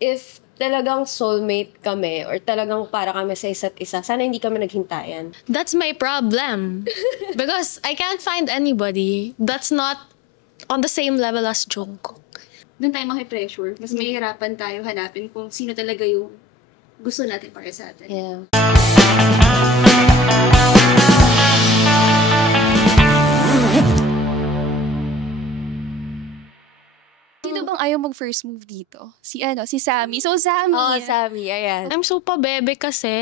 if talagang soulmate kami or talagang para kami sa isa't isa, sana hindi kami naghintayan. That's my problem. Because I can't find anybody that's not on the same level as Jungkook. Doon tayo maki-pressure. Mas mahihirapan tayo hanapin kung sino talaga yung gusto natin para sa atin. Yeah. Sino bang ayaw mag-first move dito? Si Sammy. So, Sammy. Oh, Sammy, ayan. I'm so pabebe kasi.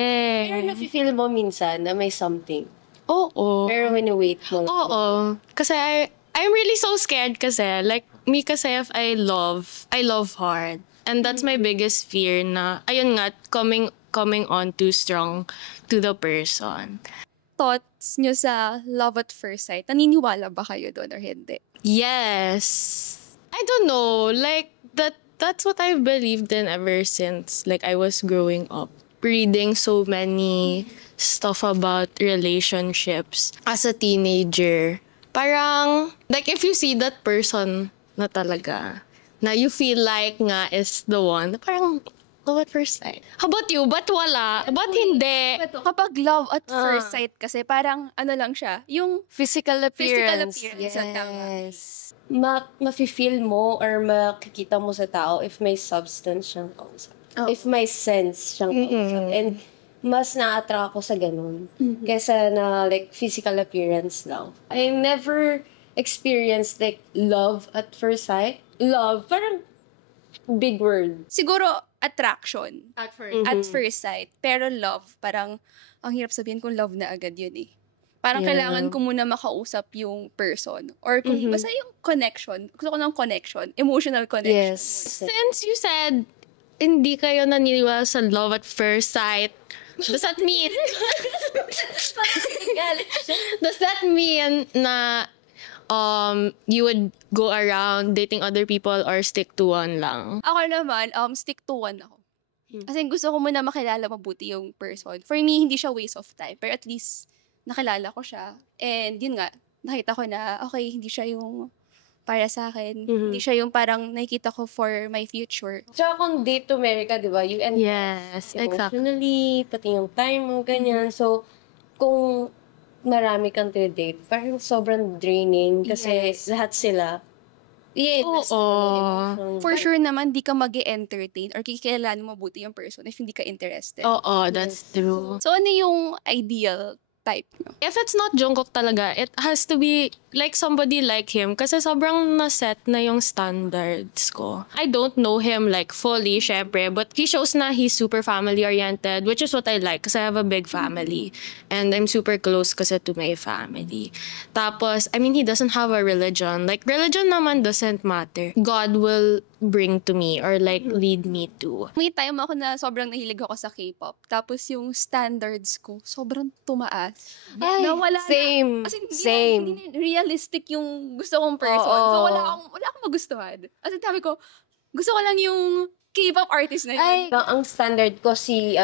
Pero nafe-feel mo minsan na may something. Oo. Pero when you wait mo. Oo. Kasi I'm really so scared kasi. Like, me kasi if I love hard. And that's my biggest fear na, ayun nga, coming on too strong to the person. Thoughts nyo sa love at first sight? Naniniwala ba kayo doon or hindi? Yes. I don't know. Like, that's what I've believed in ever since, like, I was growing up. Reading so many stuff about relationships as a teenager. Parang, like, if you see that person na talaga, na you feel like nga is the one, parang, love at first sight. How about you? Ba't wala? Ba't hindi? Kapag love at first sight kasi, parang ano lang siya, yung Physical appearance. ang tama. Yes. Mafe-feel mo or makikita mo sa tao if may substance siyang kausap. Oh. If may sense siyang kausap. And mas na-attract ako sa ganun. Kesa na like physical appearance lang. I never experienced like love at first sight. Love, parang big word. Siguro, attraction. At first. At first sight. Pero love, parang, ang hirap sabihin kung love na agad yun eh. Parang Yeah. kailangan ko muna makausap yung person. Or kung basta yung connection. Gusto ko ng connection. Emotional connection. Yes. Since you said, hindi kayo naniniwala sa love at first sight, does that mean, na you would go around dating other people or stick to one lang? Ako naman, stick to one ako. Kasi gusto ko muna makilala mabuti yung person. For me, hindi siya waste of time. Pero at least, nakilala ko siya. And yun nga, nakita ko na, okay, hindi siya yung para sa akin. Hindi siya yung parang nakikita ko for my future. Tsaka kung date to marry ka, di ba? You end Yes, exactly. emotionally, pati yung time mo, ganyan. So, kung marami kang to-date, parang sobrang draining kasi Yes. lahat sila. Yes. For sure naman, di ka mag-entertain or kikilalanin mabuti yung person if hindi ka interested. Oo, that's true. So, ano yung ideal type no? If it's not Jungkook talaga, it has to be like somebody like him kasi sobrang naset na yung standards ko. I don't know him like fully, syempre, but he shows na he's super family-oriented, which is what I like kasi I have a big family and I'm super close kasi to my family. Tapos, I mean, he doesn't have a religion. Like, religion naman doesn't matter. God will bring to me or like lead me to. May time ako na sobrang nahilig ako sa K-pop. Tapos yung standards ko, sobrang tumaas. Ay, Nawala same. As in, Same. Hindi realistic yung gusto kong person. Oo. So, wala akong magustuhan. As in, sabi ko, gusto ko lang yung K-pop artist na yun. Ay, ang standard ko si,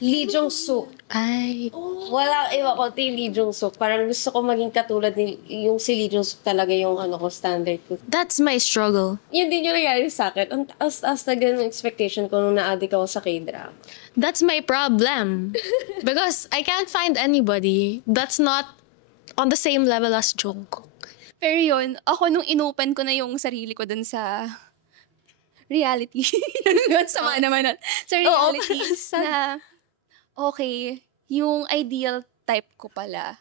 Lee Jong-suk. Ay. Wala, iba ko, Lee Jong-suk. Parang gusto ko maging katulad ni, yung si Lee Jong-suk talaga yung, standard ko. That's my struggle. Yun din yung nangyari sa akin. Ang taas na ganun expectation ko nung na-addict ako sa K-drama. That's my problem. Because I can't find anybody that's not on the same level as Jungkook. Pero yun, ako nung inopen ko na yung sarili ko dun sa reality. Sama naman nun. Sa reality na, okay, yung ideal type ko pala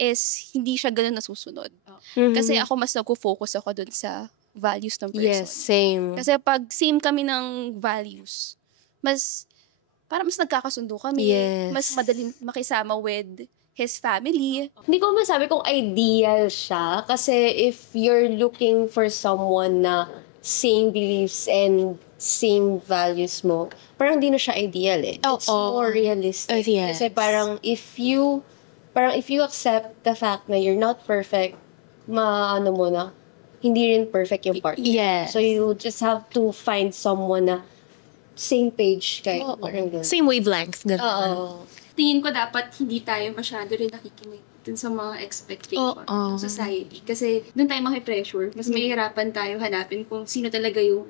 is hindi siya ganun nasusunod. Kasi ako mas nag-focus ako dun sa values ng person. Yes, same. Kasi pag same kami ng values, para mas nagkakasundo kami. Yes. Mas madaling makisama with his family. Hindi ko masabi kung ideal siya. Kasi if you're looking for someone na same beliefs and same values mo, parang hindi na siya ideal eh. It's more realistic. Yes. Kasi parang if you accept the fact na you're not perfect, mo na, hindi rin perfect yung partner. Yes. So you just have to find someone na same page kayo. Parang ganun. Same wavelength. Ganun. Oo. Tingin ko dapat hindi tayo masyado rin nakikinig dun sa mga expectation ng society. Kasi dun tayo maki-pressure. Mas mahihirapan tayo hanapin kung sino talaga yung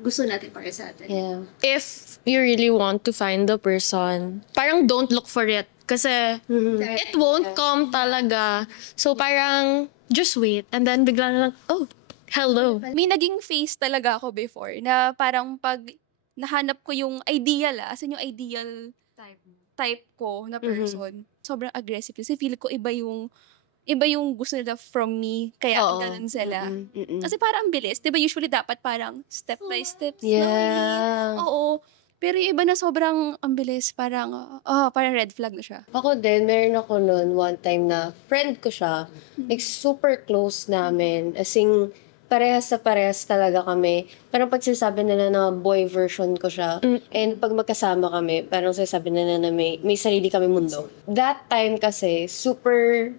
gusto natin para sa atin. Yeah. If you really want to find the person, parang don't look for it. Kasi it won't come talaga. So parang just wait. And then bigla na lang, oh, hello. May naging phase talaga ako before na parang pag nahanap ko yung ideal, as in yung ideal type ko na person, sobrang aggressive. Kasi feel ko iba yung gusto nila from me, kaya ganun sila. Kasi parang ang bilis. Diba usually dapat parang step by step. Yeah. Slowly. Oo. Pero yung iba na sobrang ang bilis, parang red flag na siya. Ako din, meron ako noon one time na friend ko siya. Like, super close namin. As in, parehas sa parehas talaga kami. Parang pag sinasabi nila na boy version ko siya. And pag magkasama kami, parang sinasabi nila na may sarili kami mundo. That time kasi, super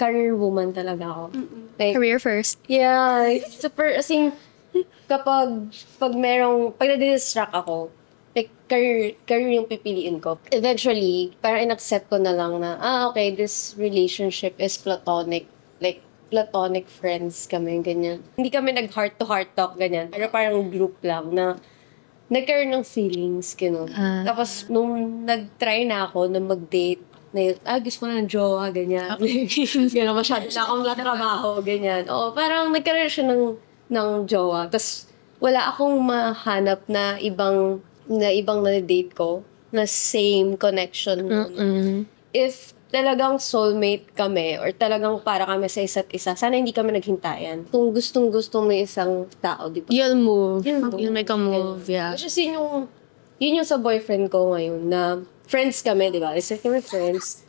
career woman talaga ako. Like, Career first. yeah, super, as in, pag nadidistract ako, like, career yung pipiliin ko. Eventually, parang in-accept ko na lang na, okay, this relationship is platonic. Like, platonic friends kami, ganyan. Hindi kami nag-heart-to-heart talk, ganyan. Pero parang group lang na nagkaroon ng feelings, gano'n. Tapos, nung nag-try na ako na mag-date, na gusto ko na ng jowa, ganyan. Gano'n, masyado na akong trabaho, ganyan. Oo, parang nagkaroon siya ng jowa. Tapos, wala akong mahanap na ibang na-date ko na same connection. If talagang soulmate kami or talagang para kami sa isa't isa, sana hindi kami naghintayan. Kung gustong-gusto mo isang tao, di ba? You'll move. You'll You'll make a move, yeah. Which is yun yung sa boyfriend ko ngayon na friends kami, di ba? Start kami friends.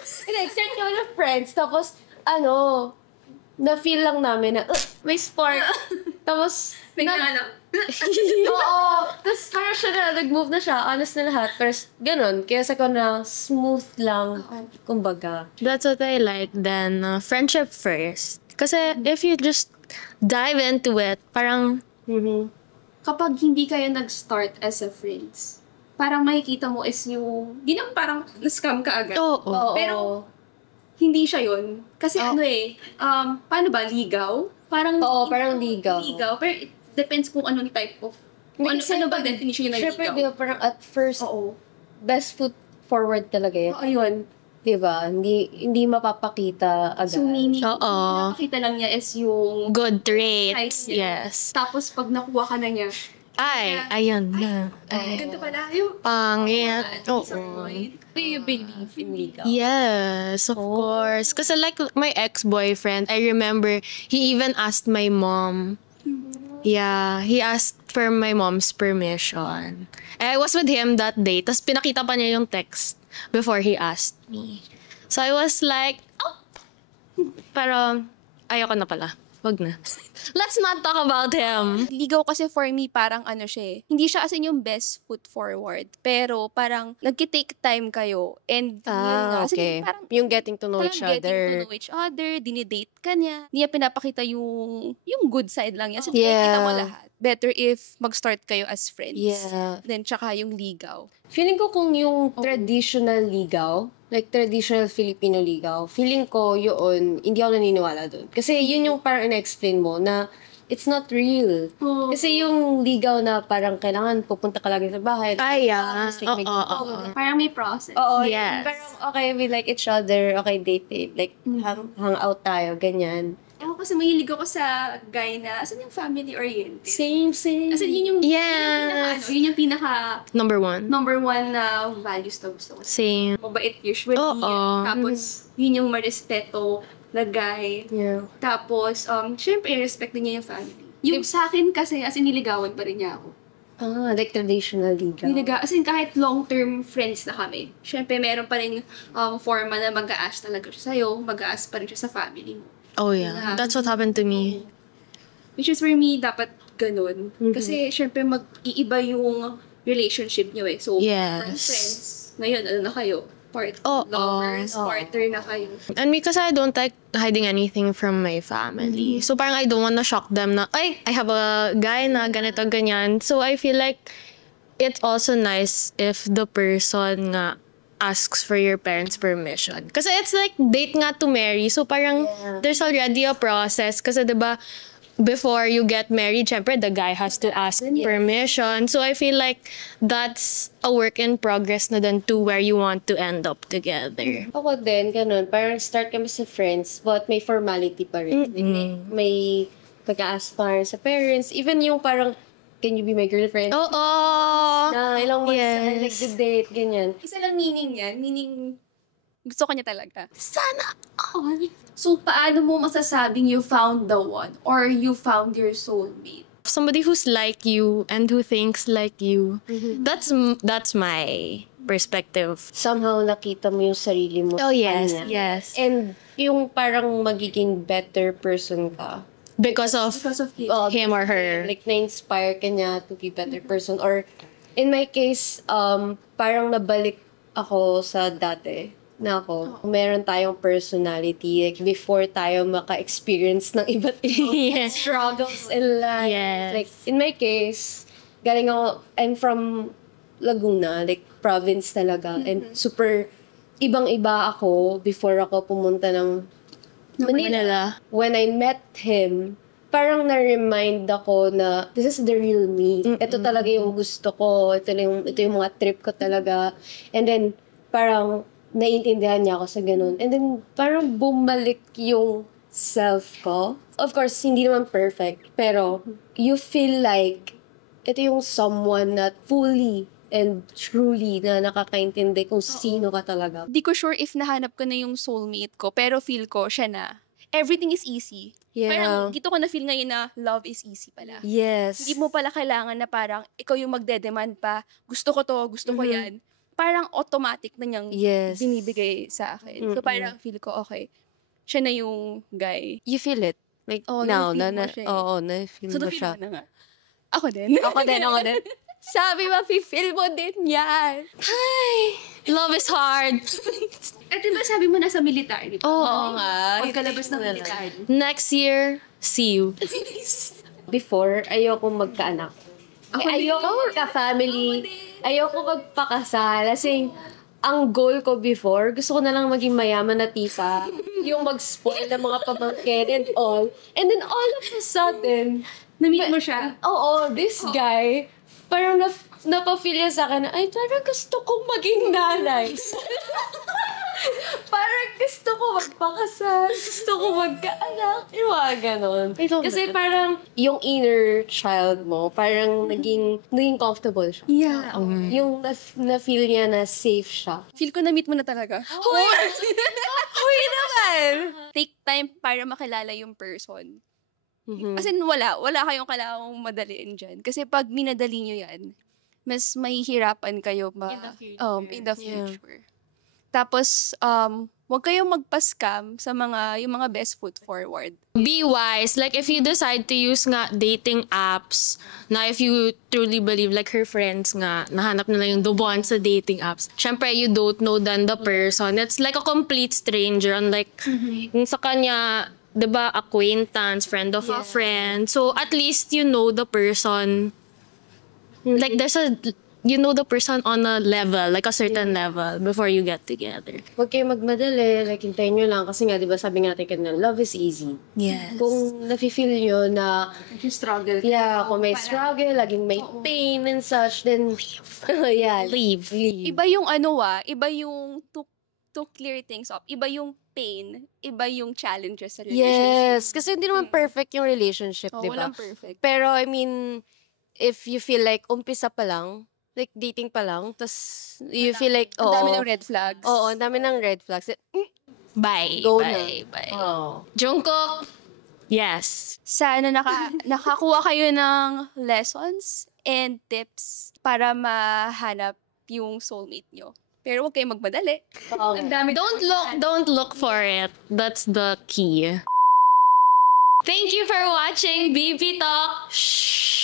Start kami na friends. Tapos, na-feel lang namin na, may spark. Tapos, oo. Tapos, parang siya na, nag-move na siya. Honest na lahat. Pero, ganun. Kaya sa ko na, smooth lang. Kumbaga. That's what I like then. Friendship first. Kasi if you just dive into it, parang, Kapag hindi kayo nag-start as a friends, parang makikita mo is yung, di naman parang na-scam ka agad. oo. Pero, hindi siya yun. Kasi paano ba, ligaw? Parang, Oo, parang ligaw. Ligaw, pero it depends kung anong type of, ano ba definition yung Siyempre, ligaw? di ba, parang at first, Oo. best foot forward talaga yan. Oo, yun. Di ba? Hindi mapapakita agad. So, meaning, Oo. nakakita lang niya is yung Good traits. Height niya. Yes. Tapos, pag nakuha ka na niya, Ay, ayun na. ganda pala, yung Pangit. Oo. Do you believe in legal? Yes, of course. Kasi like my ex-boyfriend, I remember he even asked my mom. Yeah, he asked for my mom's permission. And I was with him that day. Tapos pinakita pa niya yung text before he asked me. So I was like, oh. Pero ayoko na pala. Wag na. Let's not talk about him. Ligaw kasi for me, parang siya eh. Hindi siya kasi yung best foot forward. Pero parang nagki-take time kayo. And yun nga. Kasi Okay. parang Yung getting to know parang each getting other. to know each other, dinidate ka niya. Hindi niya pinapakita yung good side lang niya. So, Yeah. nakikita mo lahat. Better if mag-start kayo as friends. Yeah. Then, tsaka yung ligaw. Feeling ko kung yung traditional ligaw, like traditional Filipino ligaw, feeling ko yun, hindi ako naniniwala doon. Kasi yun yung parang in-explain mo na it's not real. Kasi yung ligaw na parang kailangan pupunta ka lagi sa bahay. Ay, yeah. Tapos, like, Oo. parang may process. Oo, Yes. parang okay, we like each other, okay, date, like, hang out tayo, ganyan. Ako kasi mahilig ako sa guy na, asan yung family-oriented? Same. Kasi yun yung, Yes. yun yung pinaka Number one. number one na values na gusto ko. Same. Mabait usually. Oo. Tapos, yun yung marespeto na guy. Yeah. Tapos, syempre, respect din niya yung family. Yung sa akin kasi, as in, niligawan pa rin niya ako. Like traditional ligaw. As in, kahit long-term friends na kami. Syempre, meron pa rin forma na mag-a-ask talaga siya sa'yo, mag-a-ask pa rin siya sa family mo. Oh yeah. That's what happened to me. Which is for me, dapat ganun. Kasi, syempre, mag-iiba yung relationship niyo eh. So, Yes. from friends, ngayon, ano na kayo? Oo. Lovers, partner na kayo. And because I don't like hiding anything from my family. So parang I don't wanna shock them na, ay, I have a guy na ganito, ganyan. So I feel like it's also nice if the person nga asks for your parents' permission. Kasi it's like date nga to marry. So parang there's already a process. Kasi diba, before you get married, syempre, the guy has to ask permission. So I feel like that's a work in progress na din to where you want to end up together. Ako din, ganun. Parang start kami sa friends, but may formality pa rin. May pag-ask pa rin sa parents. Even yung parang, can you be my girlfriend? Oo! Na ilang months na, Yes. like the date, ganyan. Isa lang meaning yan. Meaning, gusto ko niya talaga. Sana all. So, paano mo masasabing you found the one or you found your soulmate? Somebody who's like you and who thinks like you. That's my perspective. Somehow nakita mo yung sarili mo sa kanya. Yes. And yung parang magiging better person ka. Because of him or her. Like, na-inspire ka niya to be better person. Or, in my case, parang nabalik ako sa dati na ako. Meron tayong personality. Like, before tayo maka-experience ng iba't ibang struggles in life. Yes. Like, in my case, I'm from Laguna, like, province talaga. And super ibang-iba ako before ako pumunta ng Manila. When I met him, parang na-remind ako na this is the real me. Ito talaga yung gusto ko. Ito yung mga trip ko talaga. And then, parang naiintindihan niya ako sa ganun. And then, parang bumalik yung self ko. Of course, hindi naman perfect. Pero, you feel like ito yung someone na fully and truly na nakakaintindi kung sino ka talaga. Di ko sure if nahanap ko na yung soulmate ko, pero feel ko siya na. Everything is easy. Yeah. Parang dito ko na feel ngayon na love is easy pala. Yes. Hindi mo pala kailangan na parang ikaw yung magde-demand pa, gusto ko to, gusto ko yan. Parang automatic na niyang Yes. binibigay sa akin. So parang feel ko, okay, siya na yung guy. You feel it. Like, Oo, now, na-feel mo siya eh. oo, na-feel So mo na-feel siya. mo na nga. Ako din. Ako din. Sabi mo, feel mo din yan. Love is hard. At diba sabi mo nasa military? Oo nga. Pagkalabas ng military. Next year, see you. Before, ayoko magkaanak. Ayoko magka-family. Ayoko magpakasal. Kasi, ang goal ko before, gusto ko na lang maging mayaman na tita. Yung mag-spoil ng mga pamangkin and all. And then all of a sudden, Na-meet mo siya? oo, this guy, parang napafeel niya sa akin na, ay, parang gusto kong maging nanay. Parang gusto ko magpakasal, gusto ko magkaanak, yung mga ganon. Kasi parang yung inner child mo, parang naging comfortable siya. Yeah. Yung na-feel niya na safe siya. Feel ko na-meet mo na talaga. Uy naman! Take time para makilala yung person. Mhm. As in, wala kayong kailangang madaliin dyan. Kasi pag minadali nyo yan, mas mahihirapan kayo in the future. Tapos, huwag kayong magpa-scam sa yung mga best foot forward. Be wise. Like, if you decide to use nga dating apps, na if you truly believe, like her friends nga, nahanap nila yung the one sa dating apps. Syempre, you don't know then the person. It's like a complete stranger. Unlike, yung sa kanya, diba, acquaintance, friend of a friend. So, at least you know the person. Like, you know the person on a level, like a certain level, before you get together. Huwag kayo magmadali, like hintayin nyo lang. Kasi nga, di ba sabi nga natin kanina, love is easy. Yes. Kung nafe-feel nyo na, Struggle. yeah, kung may struggle, laging may pain and such, then, yeah, Leave. Iba yung iba yung to clear things up. Iba yung pain, iba yung challenges sa relationship. Yes, kasi hindi naman perfect yung relationship, di ba? Walang perfect. Pero, I mean, if you feel like umpisa pa lang, like dating pa lang, tas you feel like, Ang dami ng red flags. Oo, ang dami ng red flags. Bye. Go bye. na. Bye. Oo. Jungkook. Yes. Sana nakakuha kayo ng lessons and tips para mahanap yung soulmate nyo. Pero huwag kayong magmadali. Oo. Ang dami. Don't look for it. That's the key. Thank you for watching BB Talk. Shh.